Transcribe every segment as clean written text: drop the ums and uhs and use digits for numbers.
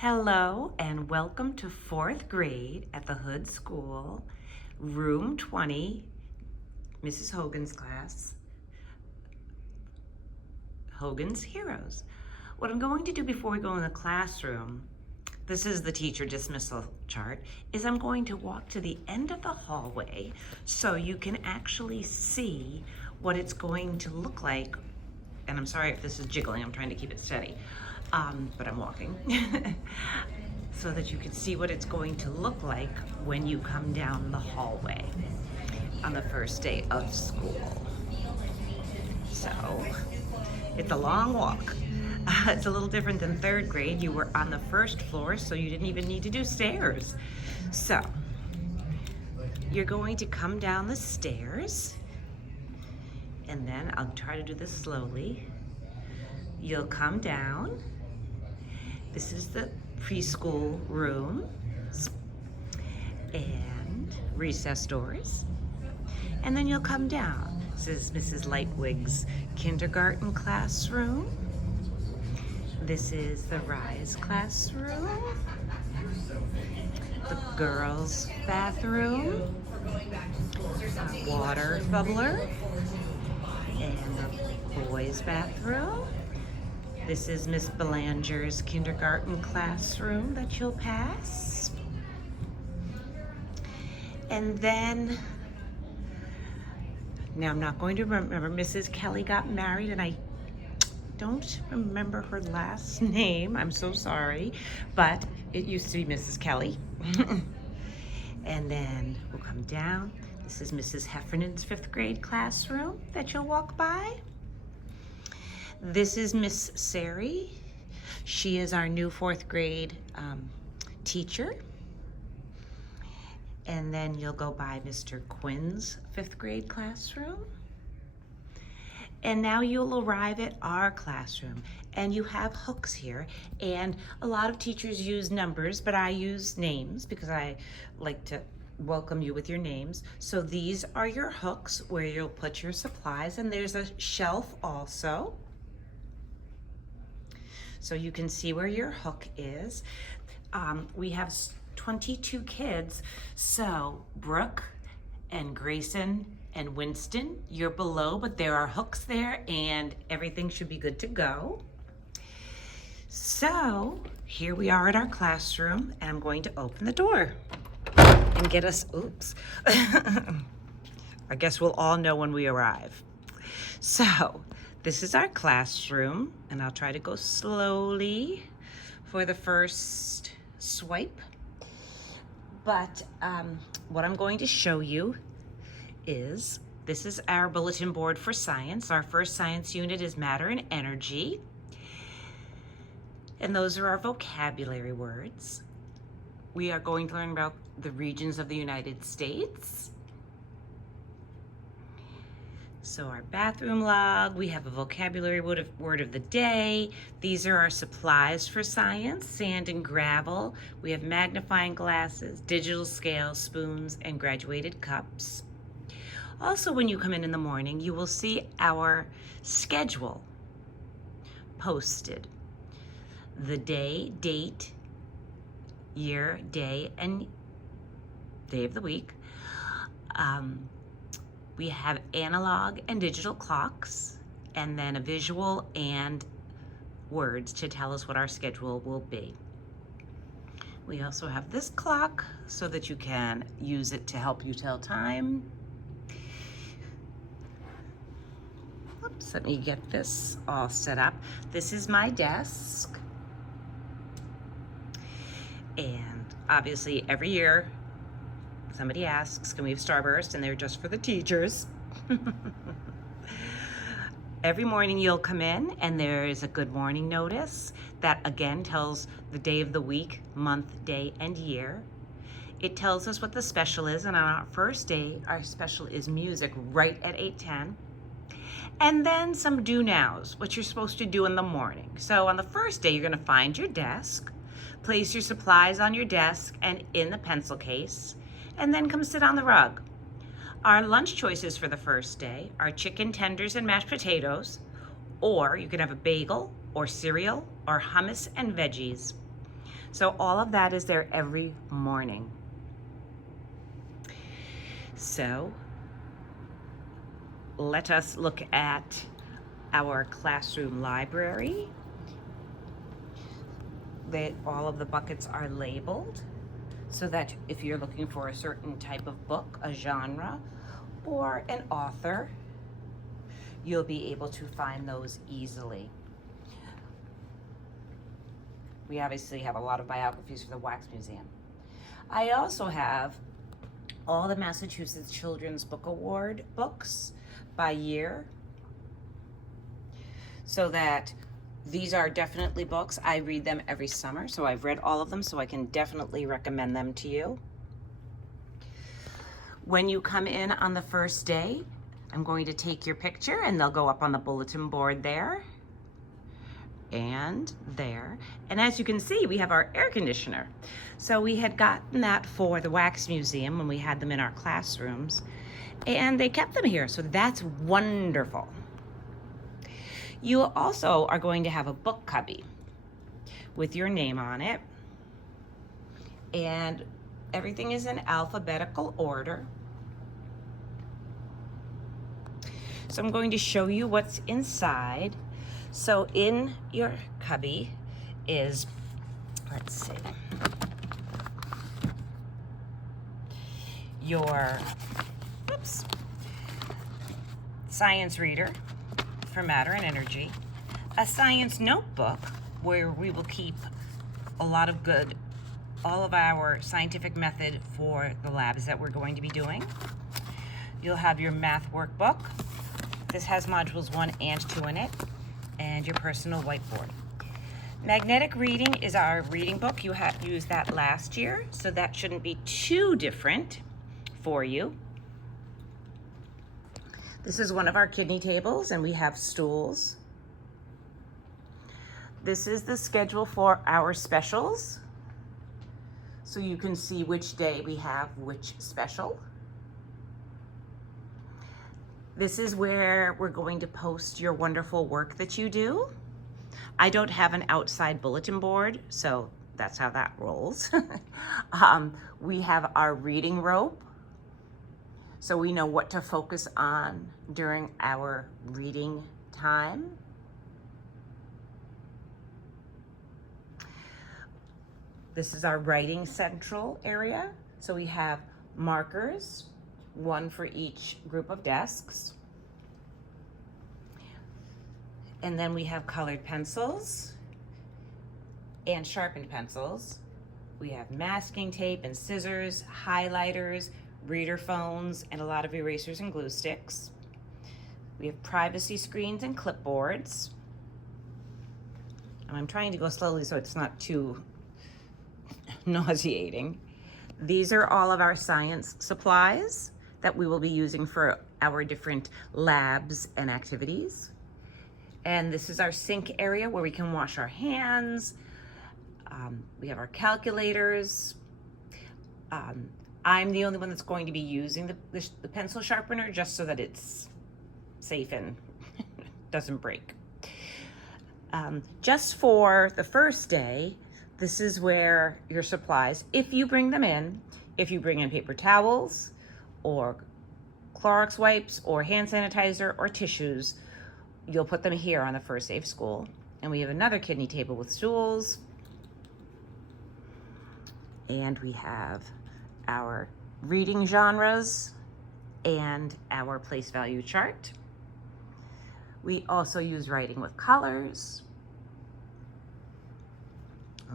Hello and welcome to 4th grade at the Hood School, room 20, Mrs. Hogan's class, Hogan's Heroes. What I'm going to do before we go in the classroom, this is the teacher dismissal chart, is I'm going to walk to the end of the hallway so you can actually see what it's going to look like. And I'm sorry if this is jiggling, I'm trying to keep it steady. But I'm walking so that you can see what it's going to look like when you come down the hallway on the first day of school. So it's a long walk. It's a little different than 3rd grade. You were on the 1st floor, so you didn't even need to do stairs. So you're going to come down the stairs, and then I'll try to do this slowly. You'll come down. This is the preschool room and recess doors. And then you'll come down. This is Mrs. Lightwig's kindergarten classroom. This is the Rise classroom, the girls' bathroom, water bubbler, and the boys' bathroom. This is Miss Belanger's kindergarten classroom that you'll pass. And then, now I'm not going to remember, Mrs. Kelly got married and I don't remember her last name. I'm so sorry, but it used to be Mrs. Kelly. And then we'll come down. This is Mrs. Heffernan's 5th grade classroom that you'll walk by. This is Miss Sari. She is our new 4th grade teacher. And then you'll go by Mr. Quinn's 5th grade classroom. And now you'll arrive at our classroom, and you have hooks here. And a lot of teachers use numbers, but I use names because I like to welcome you with your names. So these are your hooks where you'll put your supplies, and there's a shelf also, so you can see where your hook is. We have 22 kids, so Brooke and Grayson and Winston, you're below, but there are hooks there and everything should be good to go. So here we are at our classroom, and I'm going to open the door and get us, oops. I guess we'll all know when we arrive. So this is our classroom, and I'll try to go slowly for the first swipe. But what I'm going to show you is, this is our bulletin board for science. Our first science unit is matter and energy. And those are our vocabulary words. We are going to learn about the regions of the United States. So our bathroom log, we have a vocabulary word of the day. These are our supplies for science: sand and gravel. We have magnifying glasses, digital scales, spoons, and graduated cups. Also, when you come in the morning, you will see our schedule posted. The day, date, year, day, and day of the week. We have analog and digital clocks, and then a visual and words to tell us what our schedule will be. We also have this clock so that you can use it to help you tell time. Oops, let me get this all set up. This is my desk. And obviously every year, somebody asks, can we have Starburst? And they're just for the teachers. Every morning you'll come in and there is a good morning notice that again tells the day of the week, month, day, and year. It tells us what the special is, and on our first day, our special is music right at 8:10. And then some do nows, what you're supposed to do in the morning. So on the first day, you're gonna find your desk, place your supplies on your desk and in the pencil case, and then come sit on the rug. Our lunch choices for the first day are chicken tenders and mashed potatoes, or you can have a bagel or cereal or hummus and veggies. So all of that is there every morning. So let us look at our classroom library. All of the buckets are labeled so that if you're looking for a certain type of book, a genre, or an author, you'll be able to find those easily. We obviously have a lot of biographies for the Wax Museum. I also have all the Massachusetts Children's Book Award books by year, so that these are definitely books. I read them every summer, so I've read all of them, so I can definitely recommend them to you. When you come in on the first day, I'm going to take your picture and they'll go up on the bulletin board there and there. And as you can see, we have our air conditioner. So we had gotten that for the Wax Museum when we had them in our classrooms, and they kept them here, so that's wonderful. You also are going to have a book cubby with your name on it, and everything is in alphabetical order. So I'm going to show you what's inside. So in your cubby is, let's see, your science reader for matter and energy, a science notebook where we will keep all of our scientific method for the labs that we're going to be doing. You'll have your math workbook. This has modules 1 and 2 in it, and your personal whiteboard. Magnetic reading is our reading book. You have used that last year, so that shouldn't be too different for you. This is one of our kidney tables, and we have stools. This is the schedule for our specials, so you can see which day we have which special. This is where we're going to post your wonderful work that you do. I don't have an outside bulletin board, so that's how that rolls. We have our reading rope, so we know what to focus on during our reading time. This is our writing central area. So we have markers, one for each group of desks. And then we have colored pencils and sharpened pencils. We have masking tape and scissors, highlighters, reader phones, and a lot of erasers and glue sticks. We have privacy screens and clipboards. And I'm trying to go slowly so it's not too nauseating. These are all of our science supplies that we will be using for our different labs and activities. And this is our sink area where we can wash our hands. We have our calculators. I'm the only one that's going to be using the pencil sharpener just so that it's safe and doesn't break. Just for the first day, this is where your supplies, if you bring them in, if you bring in paper towels or Clorox wipes or hand sanitizer or tissues, you'll put them here on the first day of school. And we have another kidney table with stools. And we have our reading genres and our place value chart. We also use writing with colors.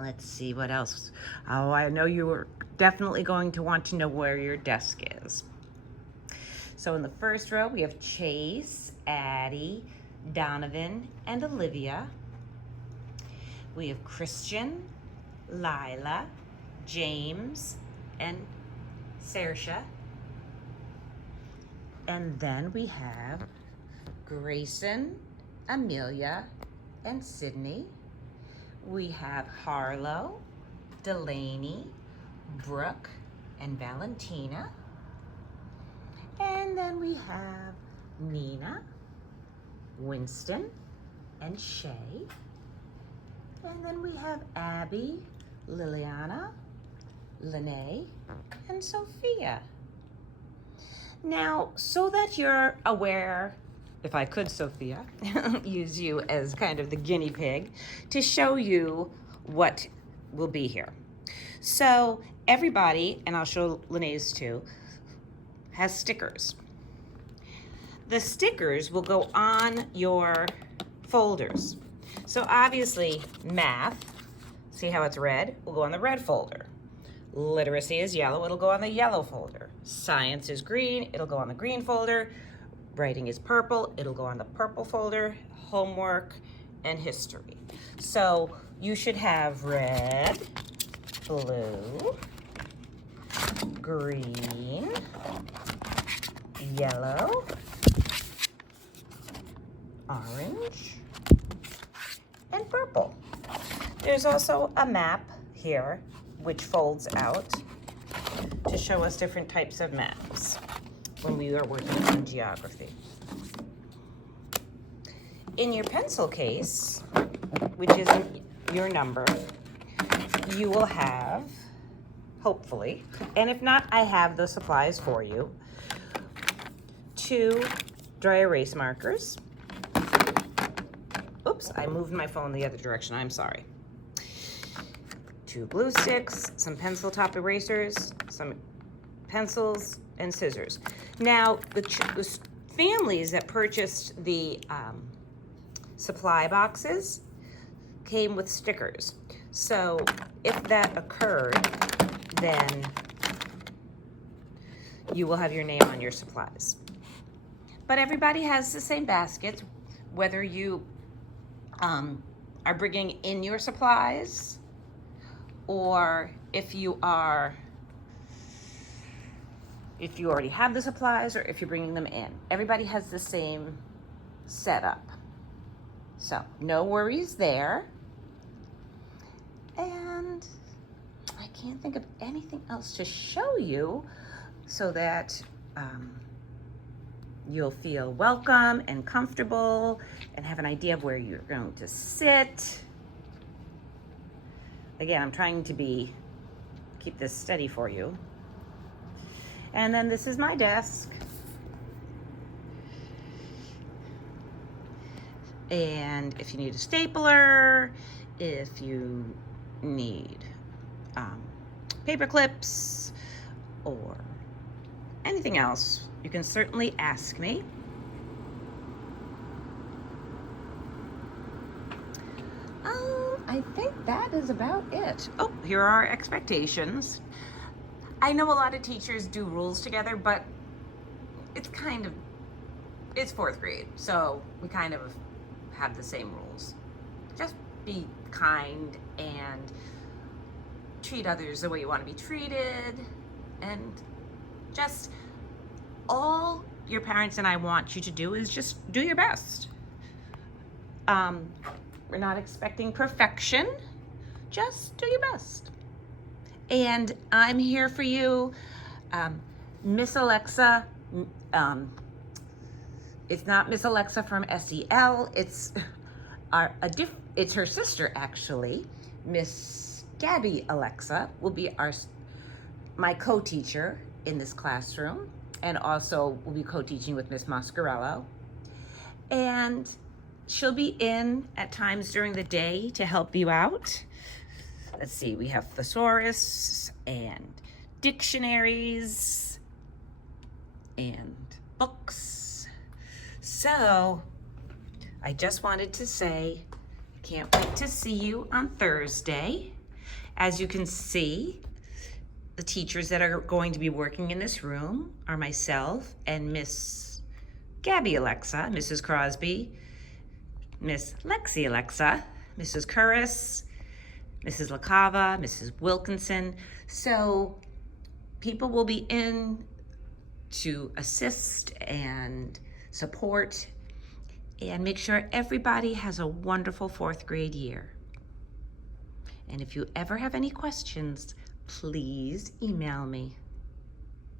Let's see what else. Oh, I know you were definitely going to want to know where your desk is. So in the first row, we have Chase, Addie, Donovan, and Olivia. We have Christian, Lila, James, and Saoirse. And then we have Grayson, Amelia, and Sydney. We have Harlow, Delaney, Brooke, and Valentina. And then we have Nina, Winston, and Shay. And then we have Abby, Liliana, Lene, and Sophia. Now, so that you're aware, if I could, Sophia, use you as kind of the guinea pig to show you what will be here. So everybody, and I'll show Line's too, has stickers. The stickers will go on your folders. So obviously math, see how it's red, will go on the red folder. Literacy is yellow, it'll go on the yellow folder. Science is green, it'll go on the green folder. Writing is purple, it'll go on the purple folder. Homework and history. So you should have red, blue, green, yellow, orange, and purple. There's also a map here which folds out to show us different types of maps when we are working on geography. In your pencil case, which is your number, you will have, hopefully, and if not, I have the supplies for you, 2 dry erase markers. Oops, I moved my phone the other direction, I'm sorry. 2 glue sticks, some pencil top erasers, some pencils, and scissors. Now, the families that purchased the supply boxes came with stickers. So if that occurred, then you will have your name on your supplies. But everybody has the same basket, whether you are bringing in your supplies or if you already have the supplies or if you're bringing them in. Everybody has the same setup. So no worries there. And I can't think of anything else to show you so that you'll feel welcome and comfortable and have an idea of where you're going to sit. Again, I'm trying to keep this steady for you. And then this is my desk. And if you need a stapler, if you need paper clips or anything else, you can certainly ask me. I think that is about it. Oh, here are our expectations. I know a lot of teachers do rules together, but it's 4th grade, so we kind of have the same rules. Just be kind and treat others the way you want to be treated, and just all your parents and I want you to do is just do your best. We're not expecting perfection, just do your best. And I'm here for you. Miss Alexa, it's not Miss Alexa from SEL, it's her sister actually. Miss Gabby Alexa will be my co-teacher in this classroom, and also will be co-teaching with Miss Mascarello. And she'll be in at times during the day to help you out. Let's see, we have thesaurus and dictionaries and books. So I just wanted to say, I can't wait to see you on Thursday. As you can see, the teachers that are going to be working in this room are myself and Miss Gabby Alexa, Mrs. Crosby, Miss Lexi Alexa, Mrs. Curris, Mrs. LaCava, Mrs. Wilkinson. So people will be in to assist and support and make sure everybody has a wonderful 4th grade year. And if you ever have any questions, please email me.